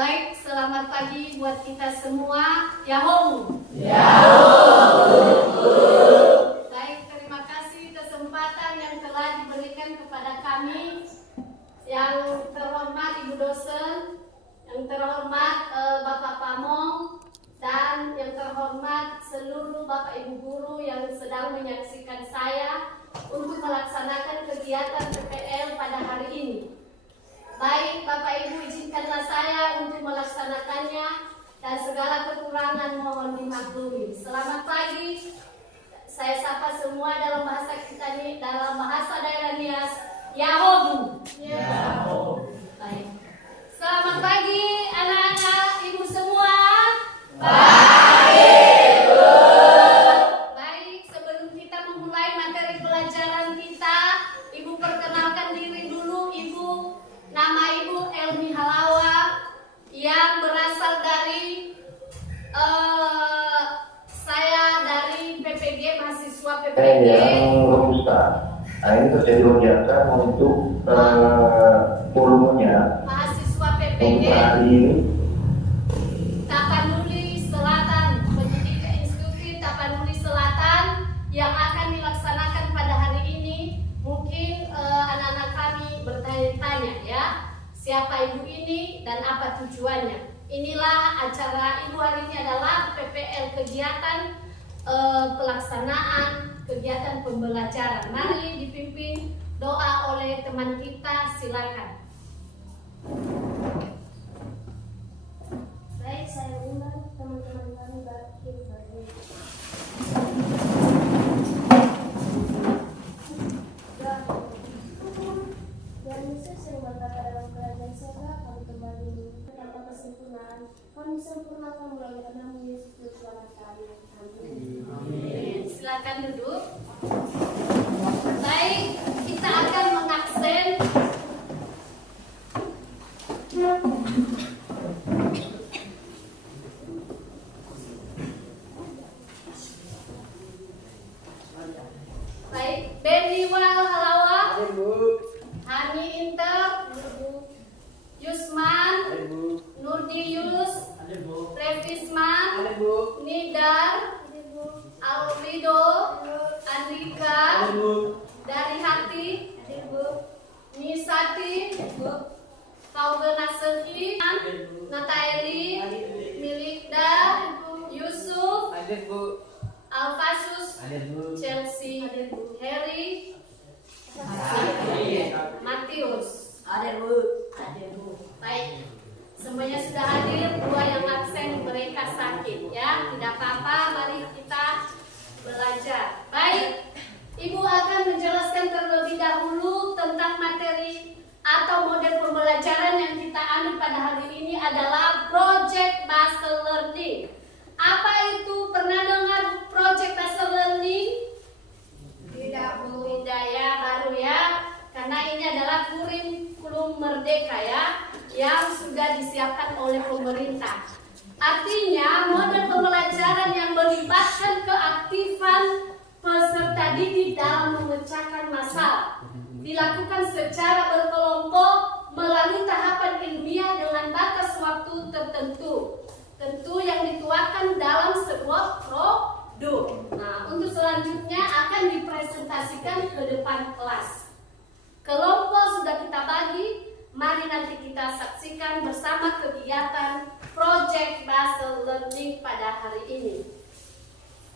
Baik, selamat pagi buat kita semua. Yahoo! Baik, terima kasih kesempatan yang telah diberikan kepada kami. Yang terhormat Ibu dosen, yang terhormat Bapak Pamong, dan yang terhormat seluruh Bapak Ibu guru yang sedang menyaksikan saya untuk melaksanakan kegiatan PPL pada hari ini. Baik, Bapak Ibu, izinkanlah saya untuk melaksanakannya dan segala kekurangan mohon dimaklumi. Selamat pagi. Saya sapa semua dalam bahasa kita nih, dalam bahasa daerah Nias. Yahoo. Baik. Selamat pagi anak-anak, Ibu semua. Baik, Bu. Baik, sebelum kita memulai materi pelajaran kita, Ibu perkenalkan diri dulu, Ibu. Nama Ibu Elmi Halawa yang berasal dari saya dari PPG, mahasiswa PPG. Yang robusta. Nah, ini terjadi lonjakan untuk volumenya. Mahasiswa PPG. Untuk hari ini Tapanuli Selatan, Pendidikan Institut Tapanuli Selatan yang akan dilaksanakan pada hari ini. Mungkin anak-anak kami bertanya-tanya ya, siapa ibu ini dan apa tujuannya. Inilah acara ibu hari ini adalah PPL, kegiatan pelaksanaan kegiatan pembelajaran. Mari dipimpin doa oleh teman kita, silakan. Baik, saya undang teman-teman kami bagi. Dan Yesus yang berkata dalam kerajaan surga, kami kembali tanpa kesempurnaan. Kami sempurnakan mulai karena Yesus Tuhan kami. Amin. Silakan duduk. Baik, kita akan mengaksen baik, Beniwal Halawa, Hani Inter, Yusman, Nurdius, Revisman, Nidar, Alvido, Andika, dari hati, Nisati, Kaugenasehi, Nataeli, Milikda, Yusuf, Alfasus, Chelsea, Harry, Matius. Baik, semuanya sudah hadir. Dua yang absen mereka sakit ya, tidak apa-apa. Mari kita belajar. Baik, Ibu akan menjelaskan terlebih dahulu tentang materi atau model pembelajaran yang kita ambil pada hari ini adalah Project Based Learning. Apa itu? Pernah dengar Project Based Learning? Tidak, Bu. Tidak ya, baru ya. Karena ini adalah kurikulum merdeka ya, yang sudah disiapkan oleh pemerintah. Artinya model pembelajaran yang melibatkan keaktifan peserta didik dalam memecahkan masalah, dilakukan secara berkelompok melalui tahapan ilmiah dengan batas waktu tertentu, tentu yang dituangkan dalam sebuah produk. Nah, untuk selanjutnya akan dipresentasikan ke depan kelas. Kelompok sudah kita bagi, mari nanti kita saksikan bersama kegiatan Project Based Learning pada hari ini.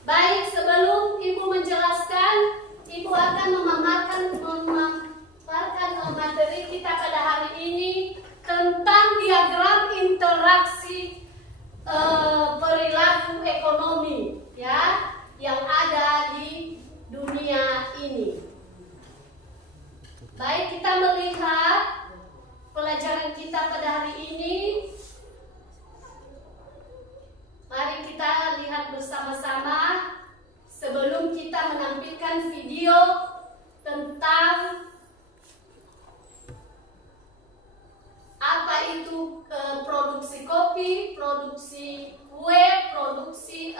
Baik, sebelum Ibu menjelaskan, Ibu akan memaparkan materi kita pada hari ini tentang diagram interaksi perilaku ekonomi ya, yang ada di dunia ini. Baik, kita melihat pelajaran kita pada hari ini. Mari kita lihat bersama-sama sebelum kita menampilkan video tentang apa itu produksi kopi, produksi kue, produksi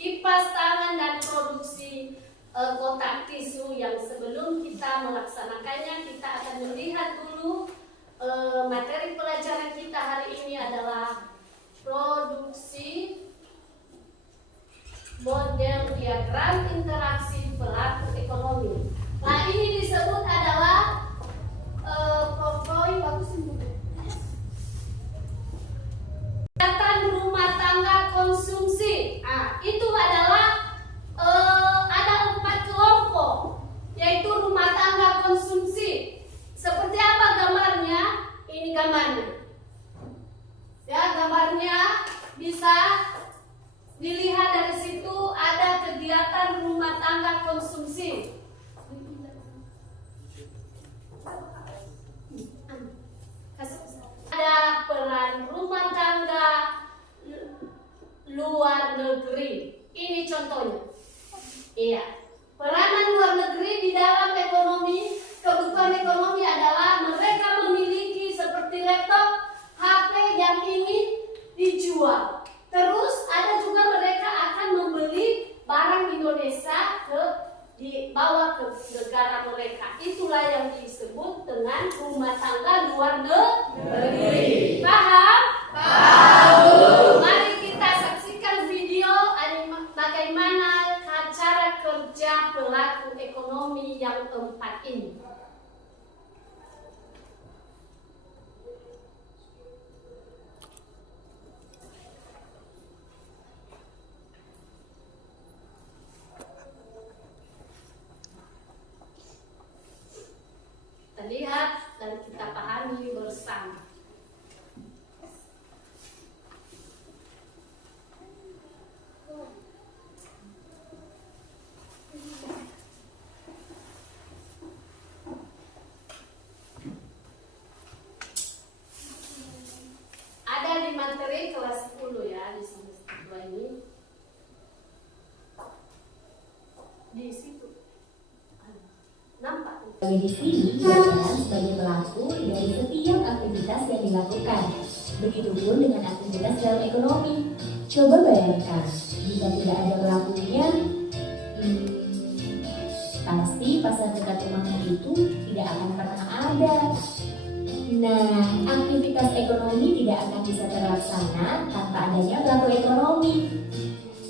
kipas tangan, dan produksi kotak tisu. Yang sebelum kita melaksanakannya, kita akan melihat dulu materi pelajaran kita hari ini Iya. Peranan luar negeri di dalam ekonomi, kebutuhan ekonomi adalah mereka memiliki seperti laptop, HP yang ingin dijual. Terus ada juga mereka akan membeli barang Indonesia dibawa ke negara mereka. Itulah yang disebut dengan rumah tangga luar negeri. Paham? Paham. Mari kita saksikan video bagaimana cara kerja pelaku ekonomi yang keempat ini. Kita lihat dan kita pahami bersama. Ada di materi kelas 10 ya, di semester 2 ini. Di situ. Nampak? Di sini berperan sebagai pelaku dari setiap aktivitas yang dilakukan. Begitupun dengan aktivitas dalam ekonomi. Coba bayangkan, jika tidak ada pelakunya, pasti pasar dekat rumahmu itu tidak akan pernah ada. Nah, aktivitas ekonomi tidak akan bisa terlaksana tanpa adanya pelaku ekonomi.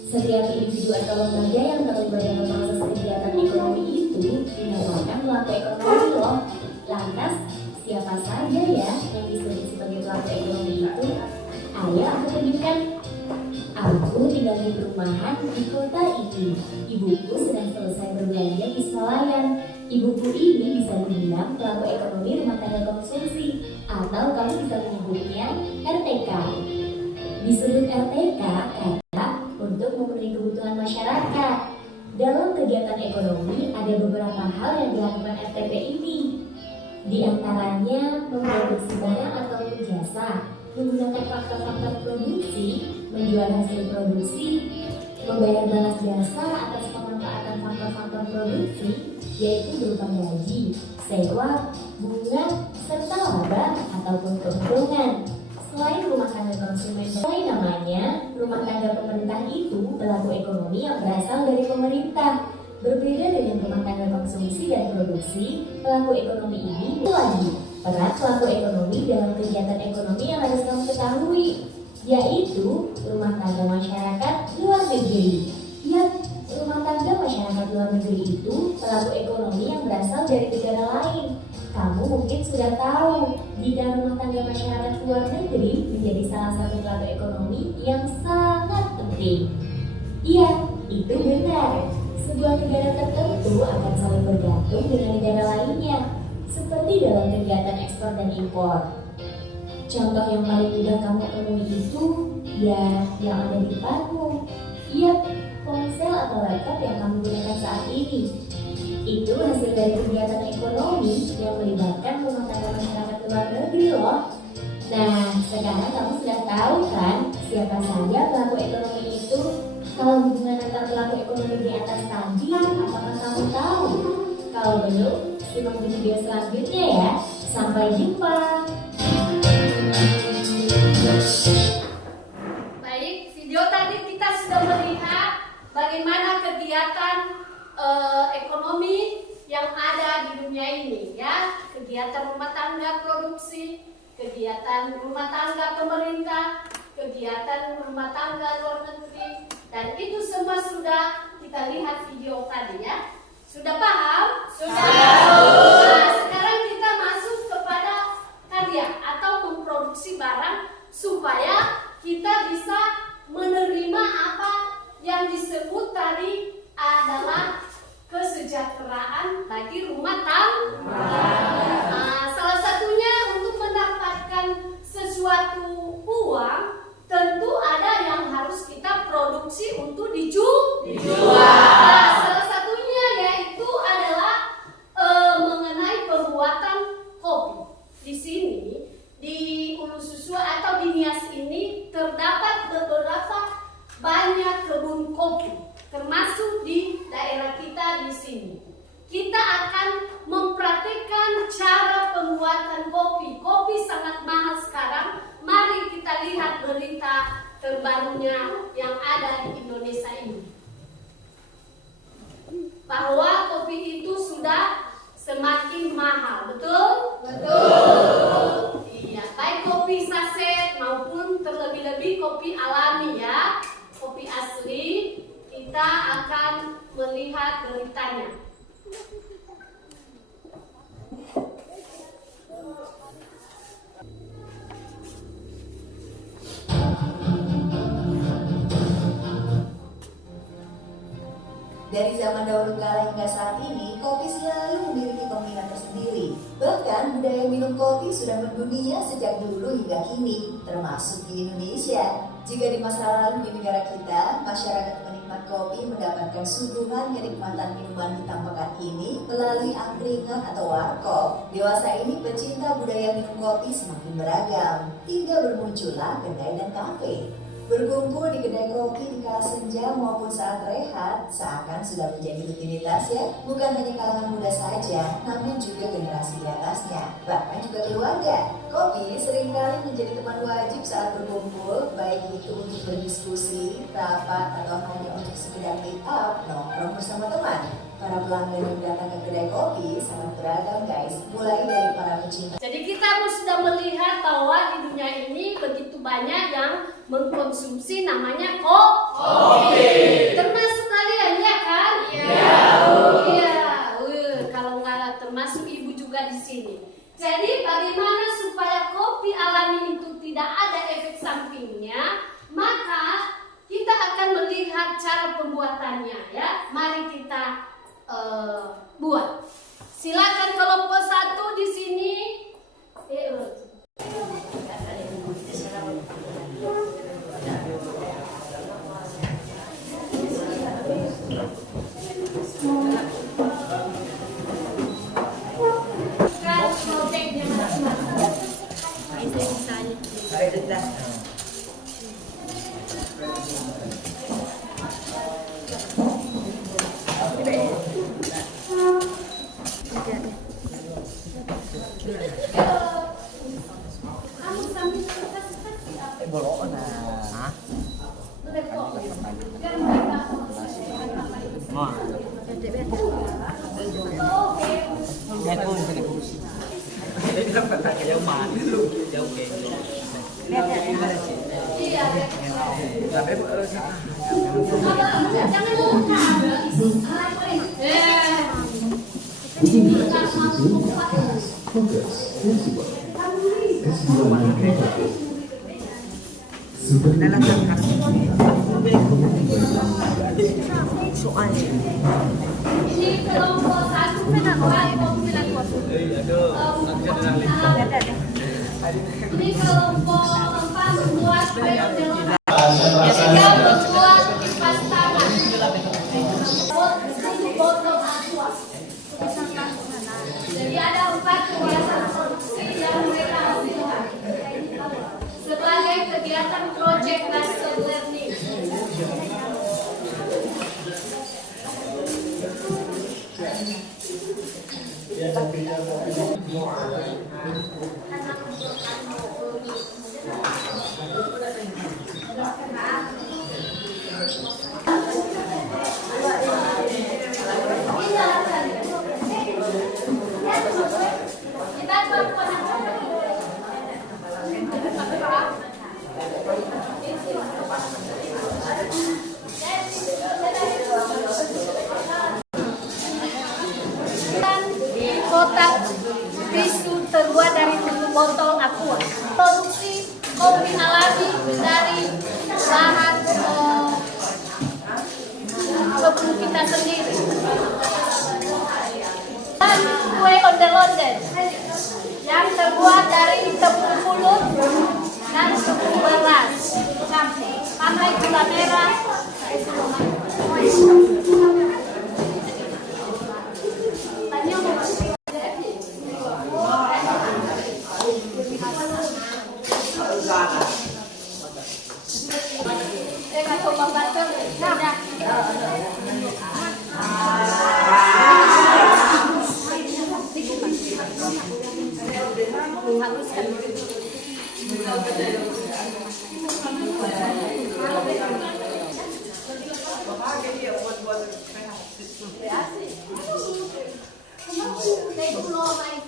Setiap individu atau lembaga yang terlibat dalam proses kegiatan ekonomi itu dinamakan pelaku ekonomi loh. Lantas, siapa saja ya yang disebut sebagai pelaku ekonomi itu? Ayo aku tunjukkan. Aku tinggal di perumahan di kota ini. Ibuku sedang selesai berbelanja di swalayan. Ibuku ini bisa dibilang pelaku ekonomi rumah tangga konsumsi, atau kamu bisa menyebutnya RTK. Disebut RTK karena untuk memenuhi kebutuhan masyarakat. Dalam kegiatan ekonomi ada beberapa hal yang dilakukan RTK ini. Di antaranya memproduksi barang ataupun jasa, menggunakan faktor-faktor produksi, menjual hasil produksi, membayar balas jasa atas pemanfaatan faktor-faktor produksi, yaitu berupa gaji, sewa, bunga, serta laba ataupun keuntungan. Selain rumah tangga konsumen, selain namanya, rumah tangga pemerintah itu pelaku ekonomi yang berasal dari pemerintah. Berbeda dengan rumah tangga konsumsi dan produksi, pelaku ekonomi ini lagi peran pelaku ekonomi dalam kegiatan ekonomi yang harus kamu ketahui, yaitu rumah tangga masyarakat luar negeri. Ya, rumah tangga masyarakat luar negeri itu pelaku ekonomi yang berasal dari negara lain. Kamu mungkin sudah tahu jika rumah tangga masyarakat luar negeri menjadi salah satu pelaku ekonomi yang sangat penting. Iya, itu benar. Sebuah negara tertentu akan saling bergantung dengan negara lainnya, seperti dalam kegiatan ekspor dan impor. Contoh yang paling mudah kamu temui itu ya yang ada di depanmu. Iya, ponsel atau laptop yang kamu gunakan saat ini. Itu hasil dari kegiatan ekonomi yang melibatkan rumah tangga masyarakat luar negeri loh. Nah, sekarang kamu sudah tahu kan siapa saja pelaku ekonomi itu? Kalau hubungan antar pelaku ekonomi di atas tadi, apakah kamu tahu? Kalau belum, simak di video selanjutnya ya. Sampai jumpa. Baik, video tadi kita sudah melihat bagaimana kegiatan ekonomi yang ada di dunia ini ya. Kegiatan rumah tangga produksi, kegiatan rumah tangga pemerintah, kegiatan rumah tangga luar negeri, dan itu semua sudah kita lihat video tadi ya. Sudah paham? Sudah. Nah, sekarang kita masuk kepada karya atau memproduksi barang supaya kita bisa menerima apa yang disebut tadi adalah kesejahteraan bagi rumah tangga. Nah, salah satunya untuk mendapatkan sesuatu uang, tentu ada yang harus kita produksi untuk dijual. Nah, salah satunya yaitu adalah mengenai pembuatan kopi. Di sini di Hulu Susua atau di Nias ini terdapat beberapa banyak kebun kopi, termasuk di daerah terbarunya yang ada di Indonesia ini. Bahwa kopi itu sudah semakin mahal, betul? Betul. Iya, baik kopi saset maupun terlebih-lebih kopi alami ya, kopi asli, kita akan melihat beritanya. Dari zaman dahulu kala hingga saat ini, kopi selalu memiliki peminat tersendiri. Bahkan budaya minum kopi sudah mendunia sejak dulu hingga kini, termasuk di Indonesia. Jika di masa lalu di negara kita, masyarakat penikmat kopi mendapatkan suguhan kenikmatan minuman hitam pekat ini melalui angkringan atau warkop. Dewasa ini pecinta budaya minum kopi semakin beragam, hingga bermuncullah kedai dan kafe. Berkumpul di kedai kopi di kala senja maupun saat rehat seakan sudah menjadi rutinitas ya. Bukan hanya kalangan muda saja, namun juga generasi di atasnya, bahkan juga keluarga. Kopi seringkali menjadi teman wajib saat berkumpul, baik itu untuk berdiskusi, rapat, atau hanya untuk sekedar meet up, nongkrong bersama teman. Para pelanggan yang datang ke kedai kopi sangat beragam guys, mulai dari para pecinta. Jadi kita sudah melihat bahwa di dunia ini begitu banyak yang mengkonsumsi namanya kopi. Termasuk kalian ya kan? Iya. Kalau nggak termasuk ibu juga di sini. Jadi bagaimana supaya kopi alami itu tidak ada efek sampingnya? Maka kita akan melihat cara pembuatannya ya. Mari kita buat. Silakan kelompok 1 di sini. Ini kelompok 1 ini kelompok 4 membuat periode ketiga membuat kipas tangan botol aqua. Jadi ada 4 kegiatan produksi yang mereka hasilkan sebagai kegiatan project master learning. Kotak tisu terbuat dari tutup botol aqua. Produksi kopi alami dari bahan kebun kita sendiri. Dan kue ondel-ondel yang terbuat dari tepung pulut dan tepung beras, pakai gula merah. Habiskan. dulu main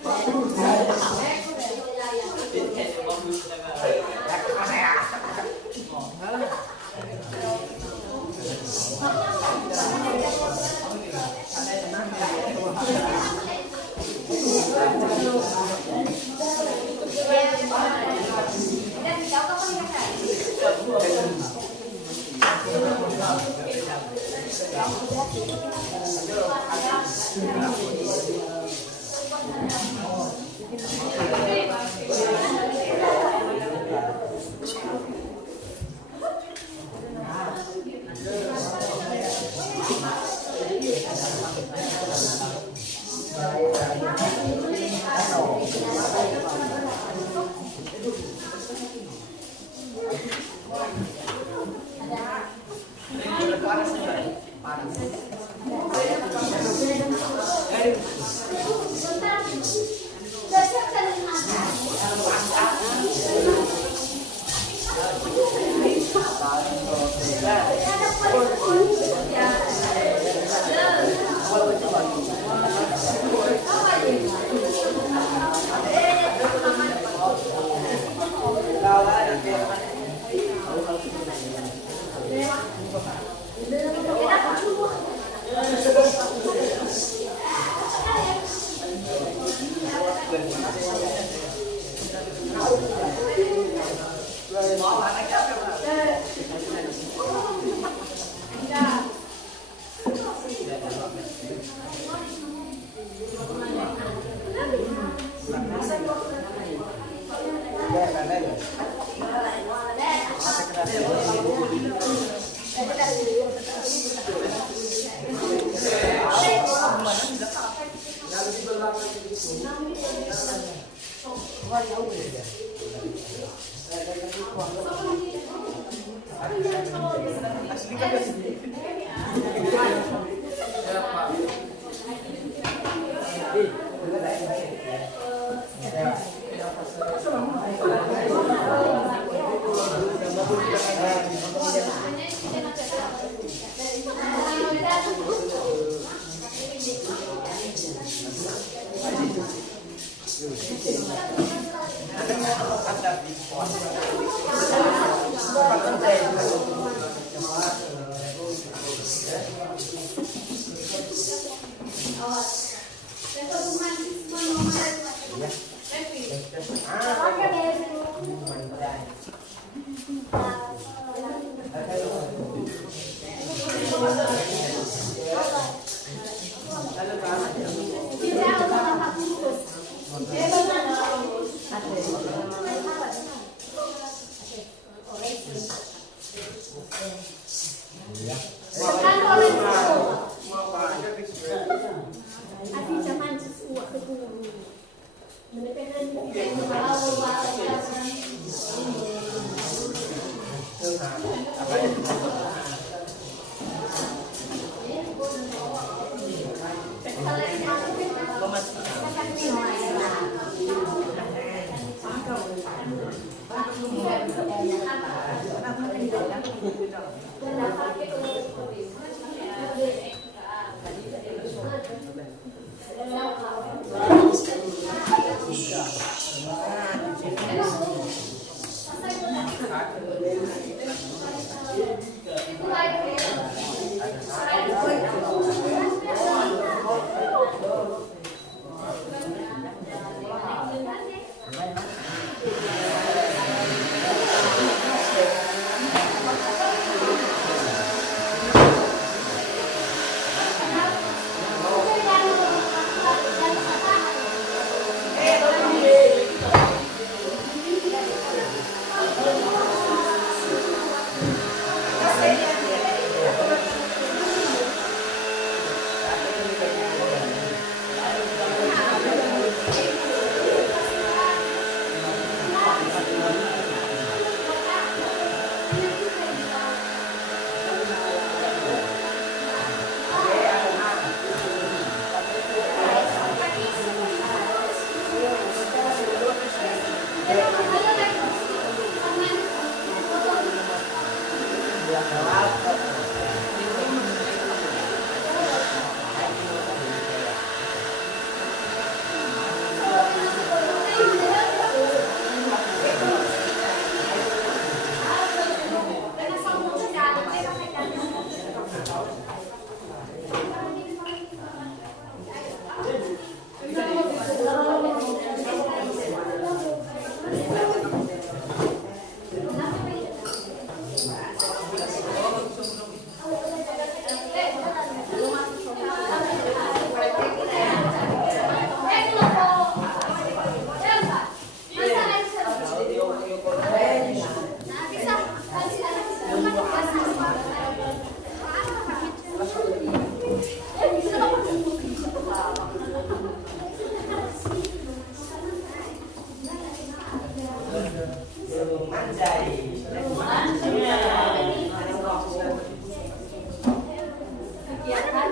Kegiatan.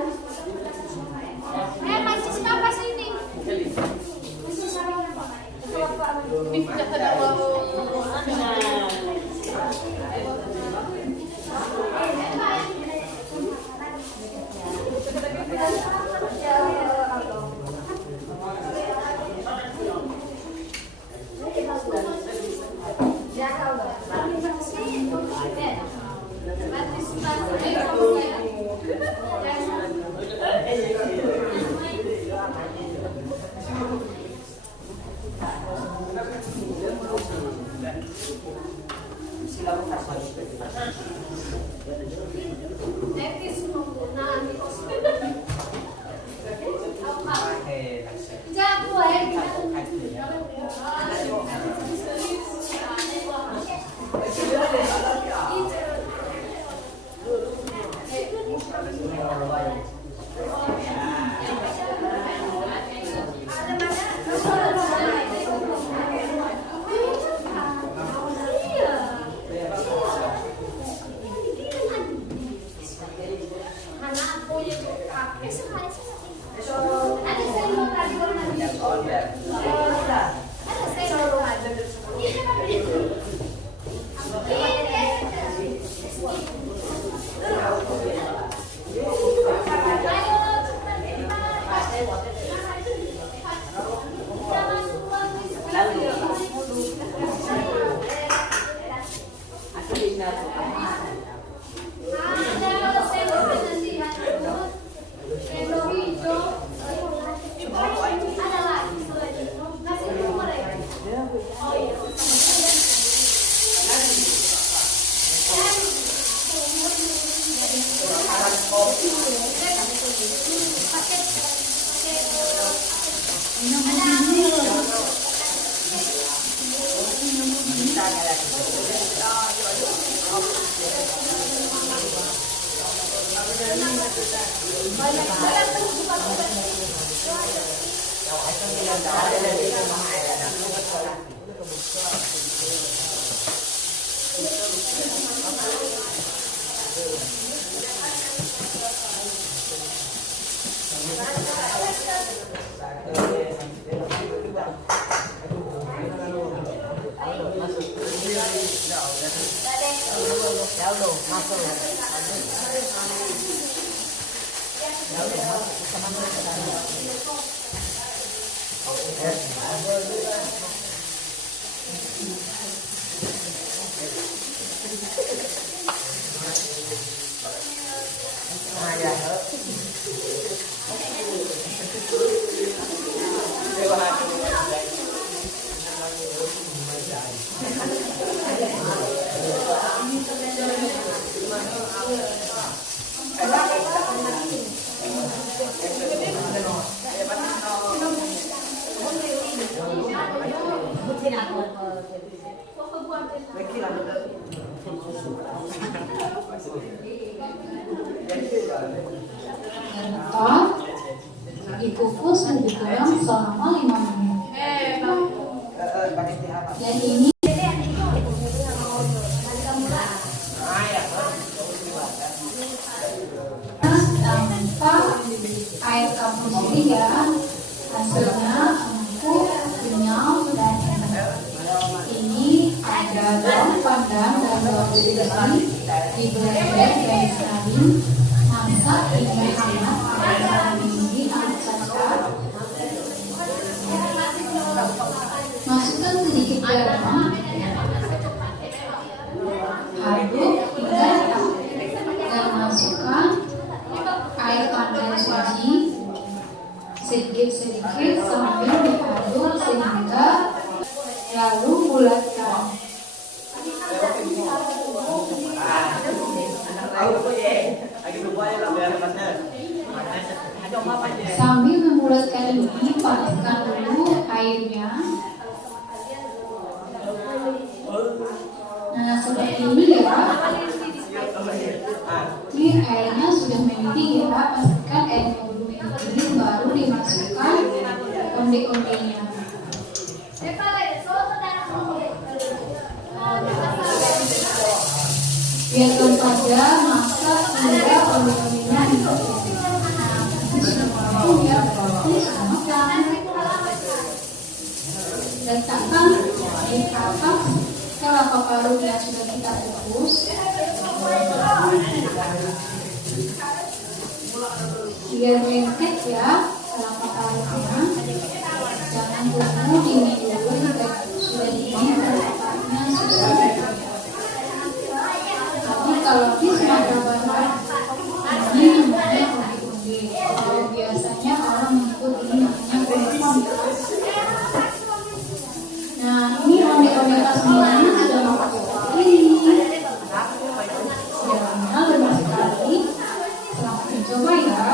Masih siapa sih ini? Dikukus lebih kurang selama 5 menit. Dan ini tanpa air kamu sendiri ya, hasilnya empuk, kenyal dan enak. Ini ada daun pandan dan daun sirih diblender dari saring, masak hingga hangat pada tinggi atas kaca. Masukkan sedikit garam, aduk hingga rata, dan masukkan air pandan suci sedikit-sedikit sambil diaduk sehingga lalu bulatkan. Sambil membulatkan ini, panaskan dulu airnya. Nah, seperti ini ya. Ini airnya sudah mendidih ya. Pastikan airnya belum mendidih, baru dimasukkan onde-ondenya. Biarkan saja masa hingga fenomena itu ya berarti sama. Letakkan di atas kelapa parut yang sudah kita kukus. Biar lengket ya kelapa parutnya. Jangan tunggu dingin dulu hingga sudah dingin kelapa parutnya sudah. Tapi kalau di Sumatera Barat ini namanya undi-undi. Kalau biasanya orang menyebut ini namanya kumpul. Nah, ini onde-onde kelas 9 sudah mau ini. Jalannya lembut sekali. Selamat mencoba ya.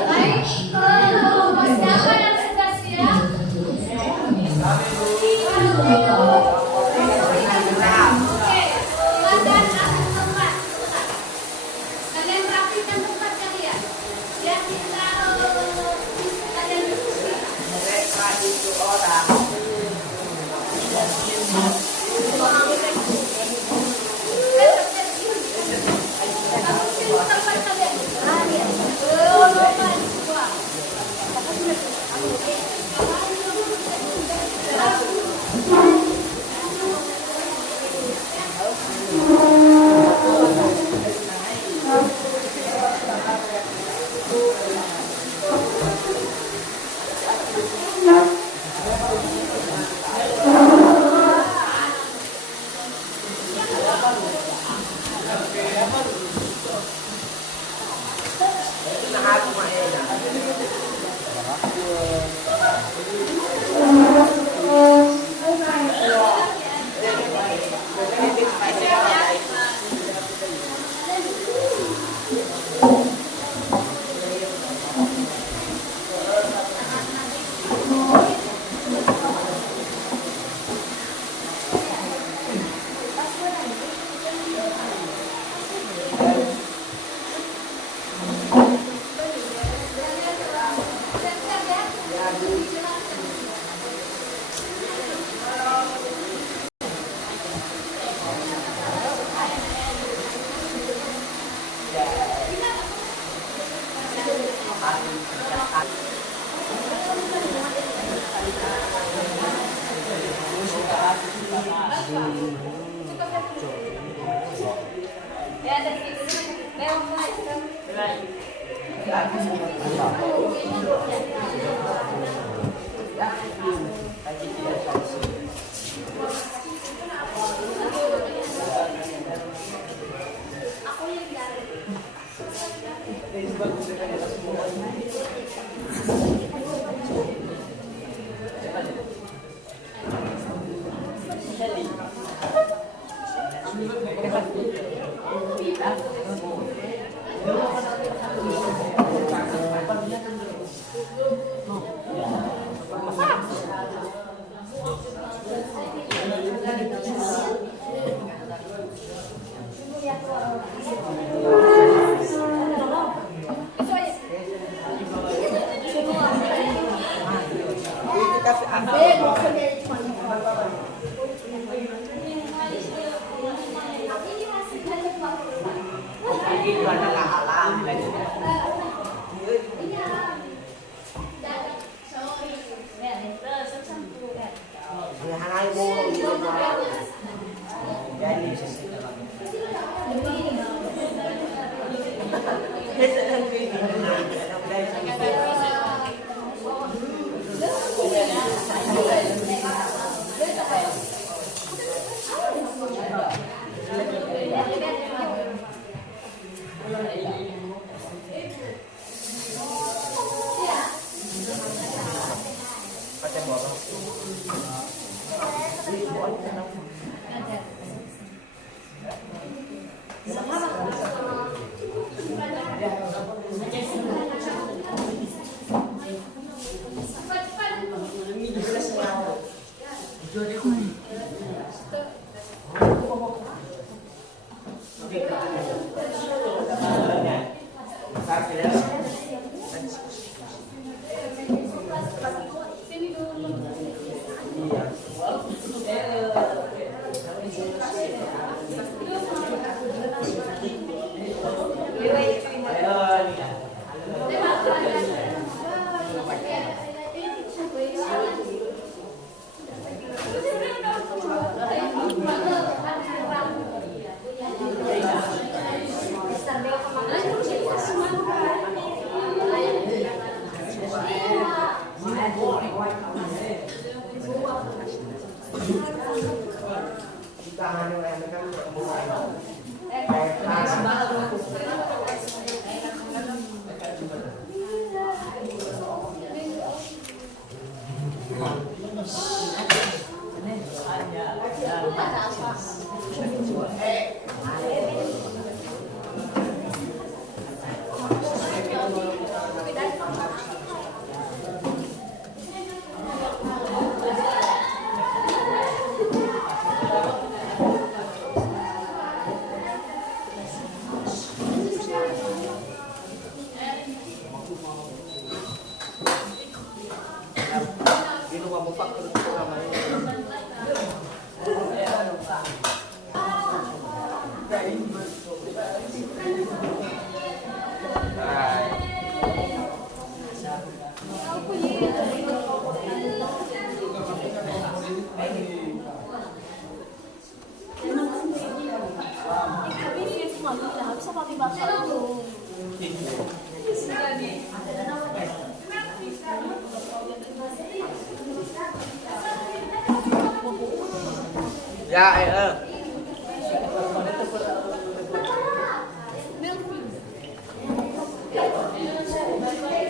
Baik, kalau siapa yang sudah siap? Oke, silakan ambil tempat. Kalian rapikan tempat kalian. Ya, kita kalian diskusi.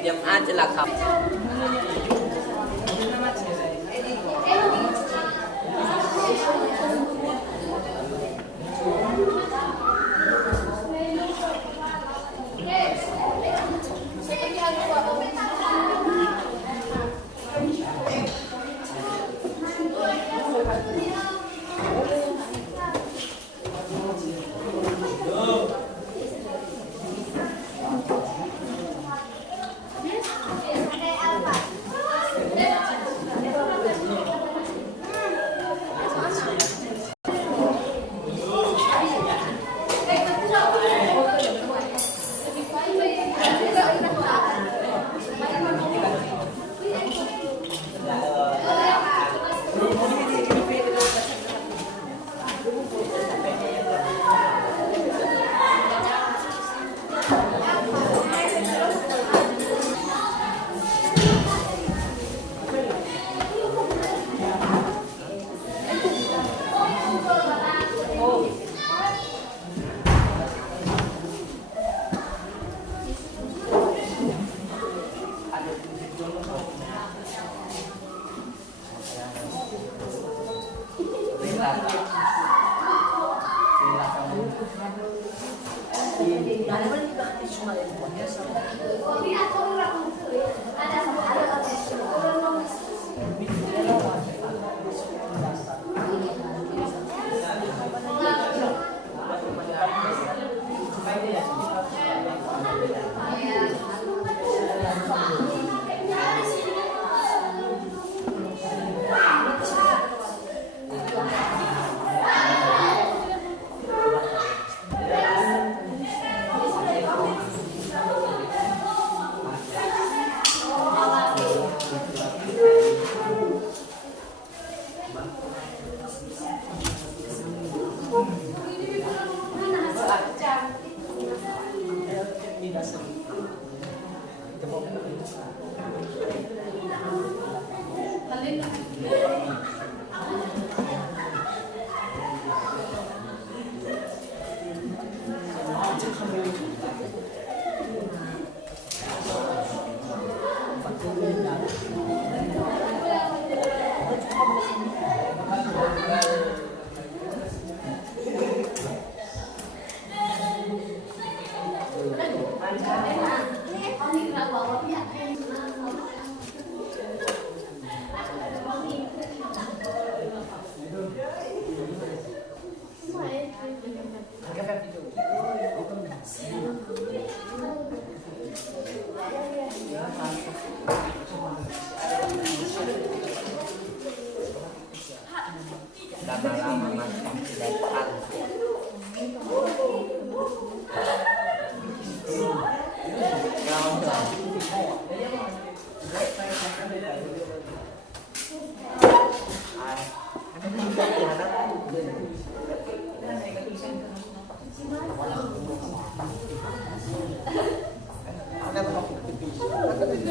Diam aja lah kamu.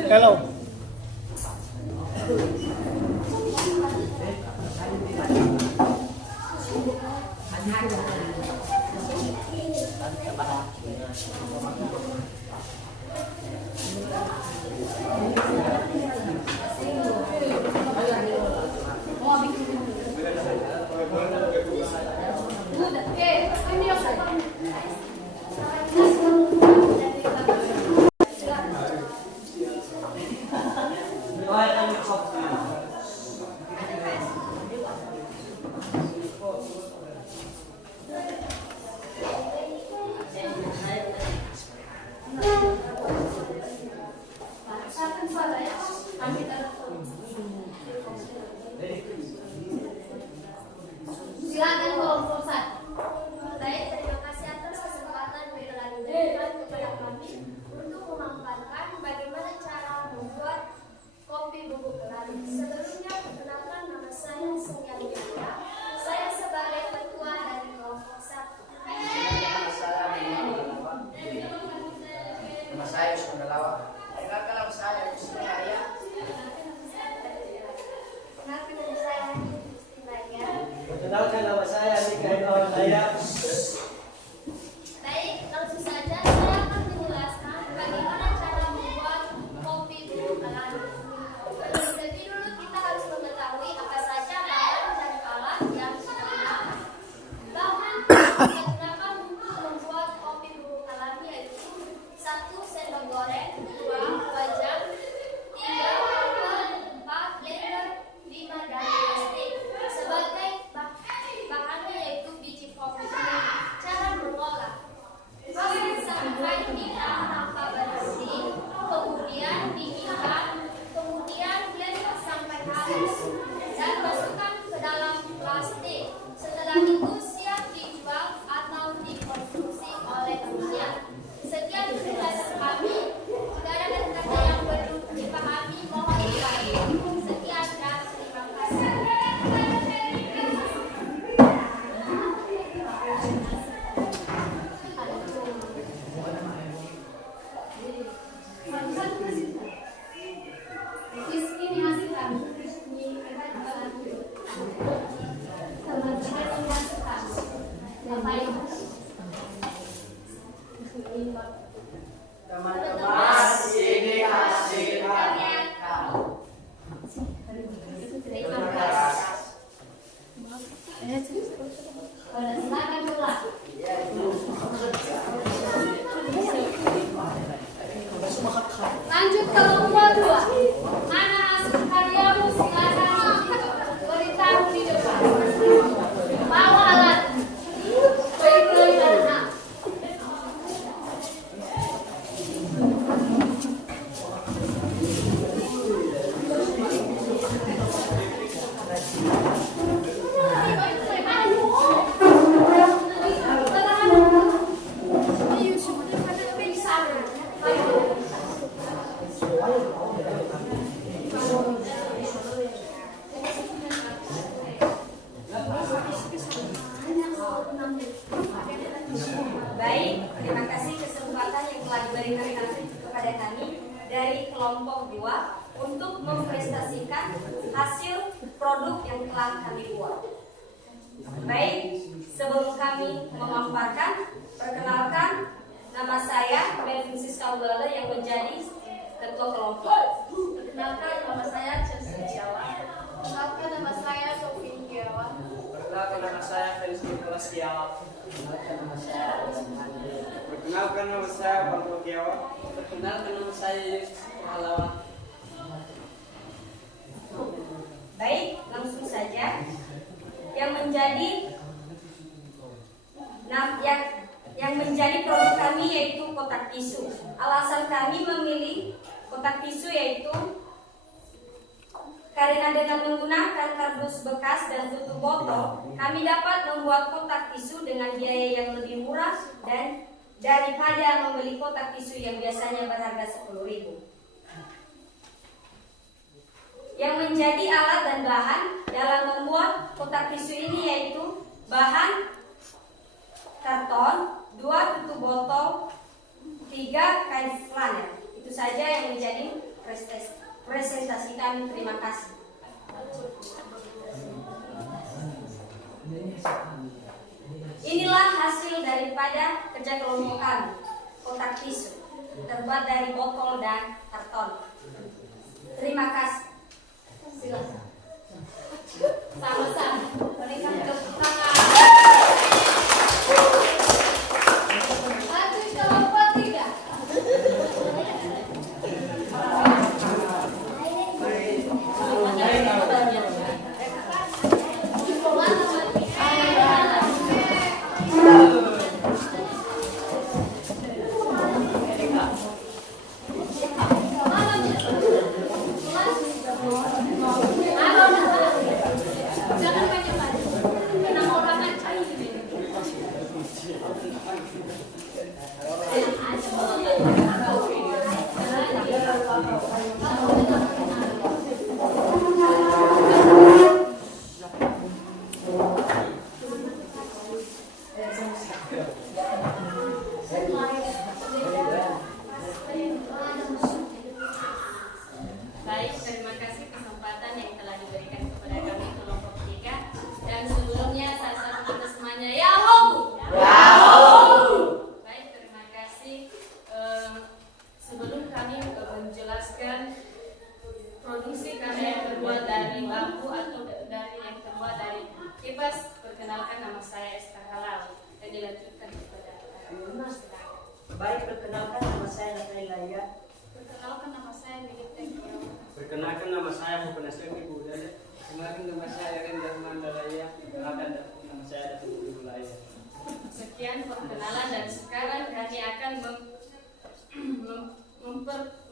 Hello. Silakan kelompok 1. Baik, terima kasih atas kesempatan yang telah diberikan kepada kami untuk memaparkan bagaimana cara membuat kopi bubuk keladi. Sebelumnya, perkenalkan nama saya Sonia Yaya. Saya sebagai ketua dari kelompok 1. Nama saya Yusuf Lawak. Perkenalkan nama saya Yusuf Raya. Perkenalkan nama saya Yusuf Raya. Perkenalkan nama saya Mikael Awalaya. Baik, langsung saja saya akan menjelaskan bagaimana cara membuat kopi bubuk keladi. Terlebih dulu kita harus mengetahui apa saja bahan dan alat yang kita gunakan. Bahan yang digunakan untuk membuat kopi bubuk keladi yaitu 1 sendok goreng, 2 wajan, 3 kapal, 4 blender, 5 dan plastik. Sebagai bahannya yaitu biji kopi. Cara mengolah: proses sampai kita tanpa bersih, kemudian dinginkan, kemudian blend sampai halus dan masukkan ke dalam plastik. Setelah itu siap dijual atau dikonsumsi oleh dunia. Sekian penjelasan kami. Jika ada kata-kata yang belum dipahami, mohon dibantu. Sekian dan terima kasih. Teman-teman, ini hasilnya. Terima kasih. Silakan pulang. Lanjut ke kelompok 2. Mana hasil karyamu? Silakan beritahu di depan. Bawa alat. Baik, terima kasih kesempatan yang telah diberikan kepada kami dari kelompok 2 untuk mempresentasikan hasil produk yang telah kami buat. Baik, sebelum kami memaparkan, perkenalkan nama saya Melvin Siska Ulala yang menjadi ketua kelompok. Perkenalkan nama saya Chelsea Jawa. Perkenalkan nama saya Sofie Giawan. Perkenalkan nama saya Felix Nicholas Giawan. Perkenalkan nama saya Bangko Giawan. Perkenalkan nama saya Yusuf Halawan. Baik, langsung saja. Yang menjadi produk kami yaitu kotak tisu. Alasan kami memilih kotak tisu yaitu karena dengan menggunakan kardus bekas dan tutup botol, kami dapat membuat kotak tisu dengan biaya yang lebih murah dan daripada membeli kotak tisu yang biasanya berharga 10.000. Yang menjadi alat dan bahan dalam membuat kotak tisu ini yaitu bahan karton, 2 tutup botol, 3 kain flanel. Itu saja yang menjadi presentasi kami. Terima kasih. Inilah hasil daripada kerja kelompok kami. Kotak tisu terbuat dari botol dan karton. Terima kasih. Silakan. Sama-sama. Berikan tepuk tangan. Satu kelompok 3. Jangan banyak-banyak. 6 orang aja ini. Baik, terima kasih kesempatan yang telah diberikan kepada kami kelompok 3. Dan sebelumnya saya sapa kita semuanya Yahoo! Baik, terima kasih. Sebelum kami menjelaskan produksi kami yang terbuat dari bambu atau dari yang terbuat dari kipas, perkenalkan nama saya Esther Halal dan dilanjutkan kepada Mas. Baik, perkenalkan nama saya Natalia. Perkenalkan nama saya Milik Tekio. Perkenalkan nama saya Mupenasir Ibu Dada. Perkenalkan nama saya Rendra Mandalaya. Perkenalkan nama saya Datuk Ibu Laya. Sekian perkenalan dan sekarang kami akan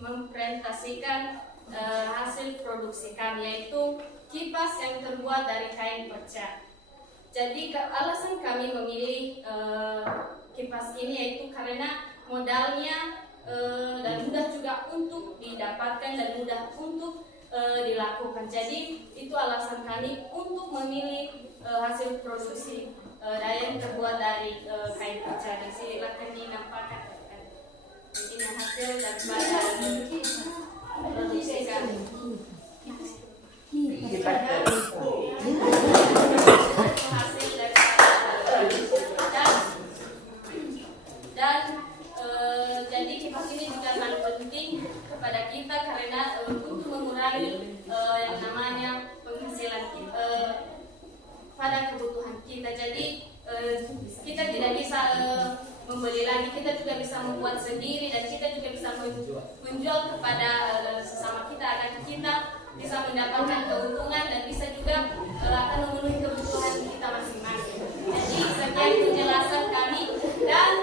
mempresentasikan hasil produksi kami, yaitu kipas yang terbuat dari kain perca. Jadi alasan kami memilih kipas ini yaitu karena modalnya dan mudah juga untuk didapatkan dan mudah untuk dilakukan. Jadi itu alasan kami untuk memilih hasil produksi yang terbuat dari kain perca. Dan silakan dinampakkan ini hasil daripada produksi kami. Hasil daripada dan jadi kipas ini juga sangat penting kepada kita karena untuk mengurangi yang namanya penghasilan pada kebutuhan kita. Jadi kita tidak bisa membeli lagi, kita juga bisa membuat sendiri dan kita juga bisa menjual kepada sesama kita agar kita bisa mendapatkan keuntungan dan bisa juga akan memenuhi kebutuhan kita masing-masing. Jadi sekian penjelasan kami dan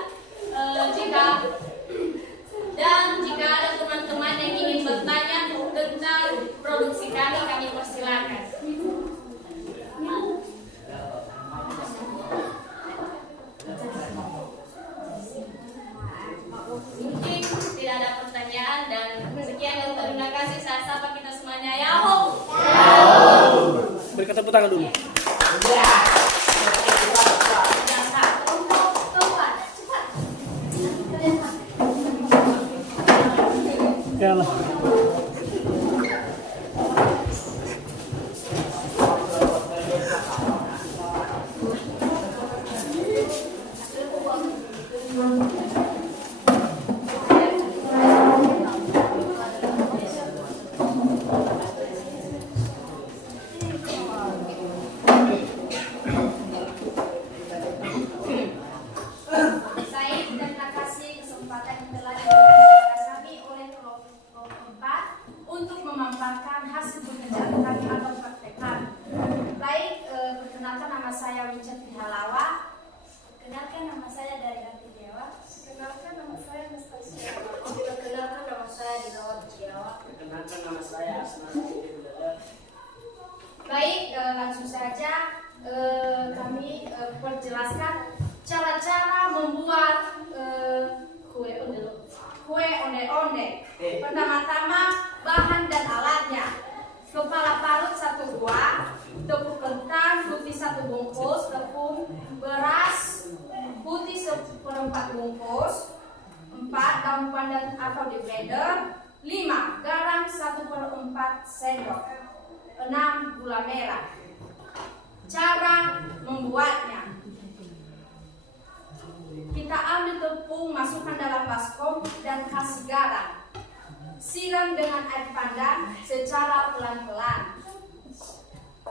jika ada teman-teman yang ingin bertanya tentang produksi kami persilakan. Mungkin tidak ada pertanyaan dan sekian dan terima kasih. Saya sapa kita semuanya Yahoo! Beri tepuk tangan dulu. Ya lah. Baik, langsung saja kami perjelaskan cara-cara membuat kue onde-onde. Pertama-tama bahan dan alatnya. Kepala 1 bungkus, tepung beras putih 1/4 bungkus, 4 daun pandan atau di blender, 5 garam 1/4 sendok, 6 gula merah. Cara membuatnya: kita ambil tepung, masukkan dalam baskom dan kasih garam. Siram dengan air pandan secara pelan-pelan.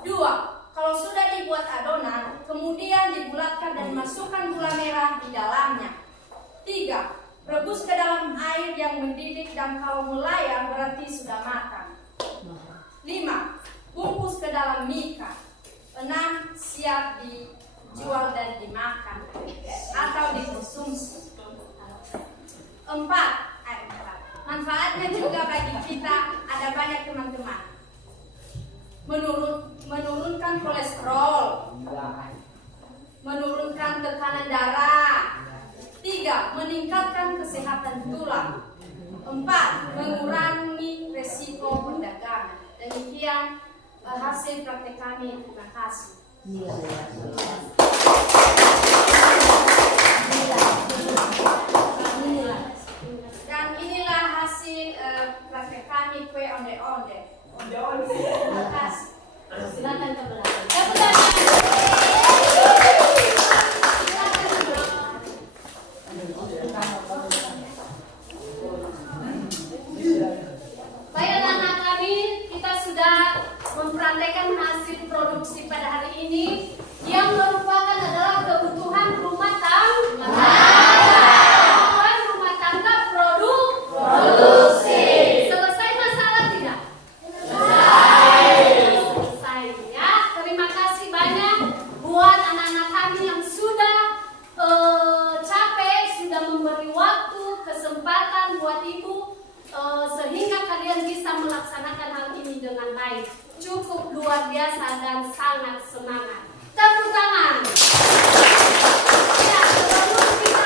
2. Kalau sudah dibuat adonan, kemudian dibulatkan dan masukkan gula merah di dalamnya. 3. Rebus ke dalam air yang mendidih dan kalau melayang berarti sudah matang. 5. Bungkus ke dalam mika. 6. Siap dijual dan dimakan atau dikonsumsi. 4. Manfaatnya juga bagi kita ada banyak, teman-teman. Menurunkan kolesterol, menurunkan tekanan darah. 3. Meningkatkan kesehatan tulang. 4. Mengurangi resiko perdagangan. Demikian hasil praktek kami. Terima kasih. Dan inilah hasil praktek kami kue onde-onde. Terima kasih. Silakan ke belakang. Baik anak-anak kami, kita sudah mempraktekkan hasil produksi pada hari ini yang merupakan adalah kebutuhan rumah tangga. Kebutuhan rumah tangga produksi. Selesai masalah tidak? Selesai ya. Terima kasih banyak buat anak-anak kami yang sudah capek, sudah memberi waktu, kesempatan buat ibu sehingga kalian bisa melaksanakan hal ini dengan baik. Cukup luar biasa dan sangat semangat. Tepuk tangan. Ya, sebelum kita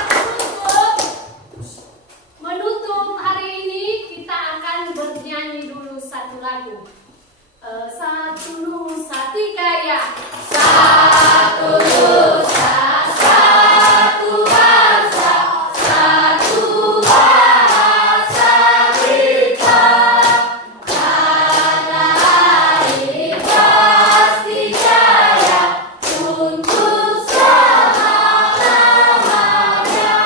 menutup hari ini, kita akan bernyanyi dulu satu lagu. Satu Nusa Tiga ya. Satu Nusa, satu bangsa, satu bahasa kita. Tanah air pasti jaya untuk selama-lamanya.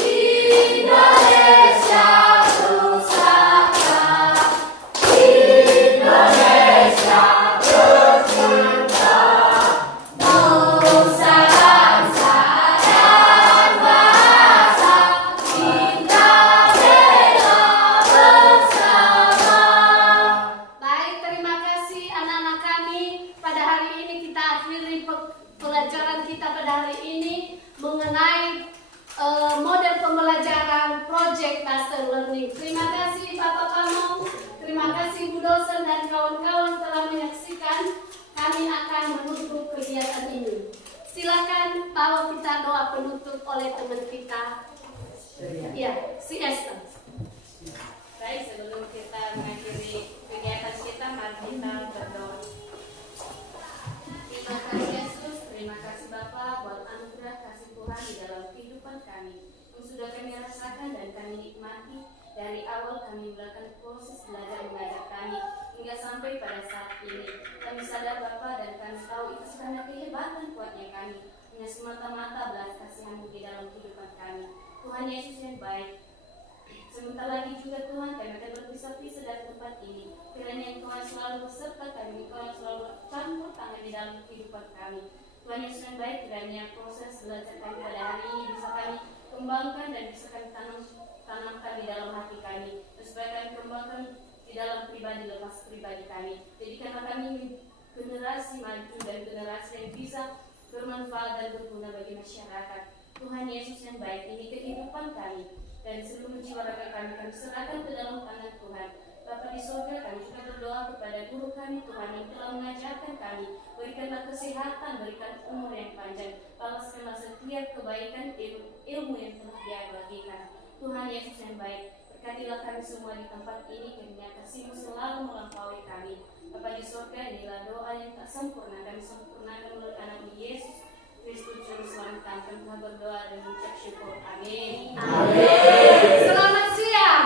Indonesia pusaka, Indonesia tercinta. Nusa bangsa dan bahasa kita bela bersama. Baik, terima kasih anak-anak kami. Pada hari ini kita akhiri pelajaran kita pada hari ini mengenai model pembelajaran Project Basel Learning. Terima kasih Bapak Pamong, terima kasih Bu dosen dan kawan-kawan telah menyaksikan. Kami akan menutup kegiatan ini. Silakan bawa kita doa penutup oleh teman kita. Ya, si Esther. Baik, sebelum kita mengakhiri kegiatan kita, mari kita berdoa. Terima kasih Yesus, terima kasih Bapa buat anugerah kasih Tuhan di dalam kehidupan kami yang sudah kami rasakan dan kami nikmati dari awal kami melakukan proses belajar mengajar kami hingga sampai pada saat ini. Kami sadar Bapa dan kami tahu itu karena kehebatan kuatnya kami, hanya semata-mata belas kasihan-Mu di dalam kehidupan kami. Tuhan Yesus yang baik, sebentar lagi juga Tuhan kami akan berpisah-pisah dari tempat ini. Kiranya Engkau selalu beserta kami, Engkau selalu campur tangan di dalam kehidupan kami. Tuhan Yesus yang baik, kiranya proses belajar kami pada hari ini bisa kami kembangkan dan bisa kami tanamkan di dalam hati kami. Supaya kami kembangkan di dalam pribadi lepas pribadi kami. Jadikanlah kami generasi maju dan generasi yang bisa bermanfaat dan berguna bagi masyarakat. Tuhan Yesus yang baik, ini kehidupan kami dan seluruh jiwa raga kami serahkan ke dalam tangan Tuhan. Bapa di surga, kami juga berdoa kepada guru kami Tuhan yang telah mengajarkan kami. Berikanlah kesehatan, berikan umur yang panjang, balaskanlah setiap kebaikan ilmu yang telah Dia bagikan. Tuhan Yesus yang baik, Berkatilah kami semua di tempat ini, kiranya kasih-Mu selalu melampaui kami. Bapa di surga, inilah doa yang tak sempurna, kami sempurnakan melalui anak Yesus Kristus Juru Selamat kami. Kami berdoa dan mengucap syukur. Amin. Amin. Selamat siang.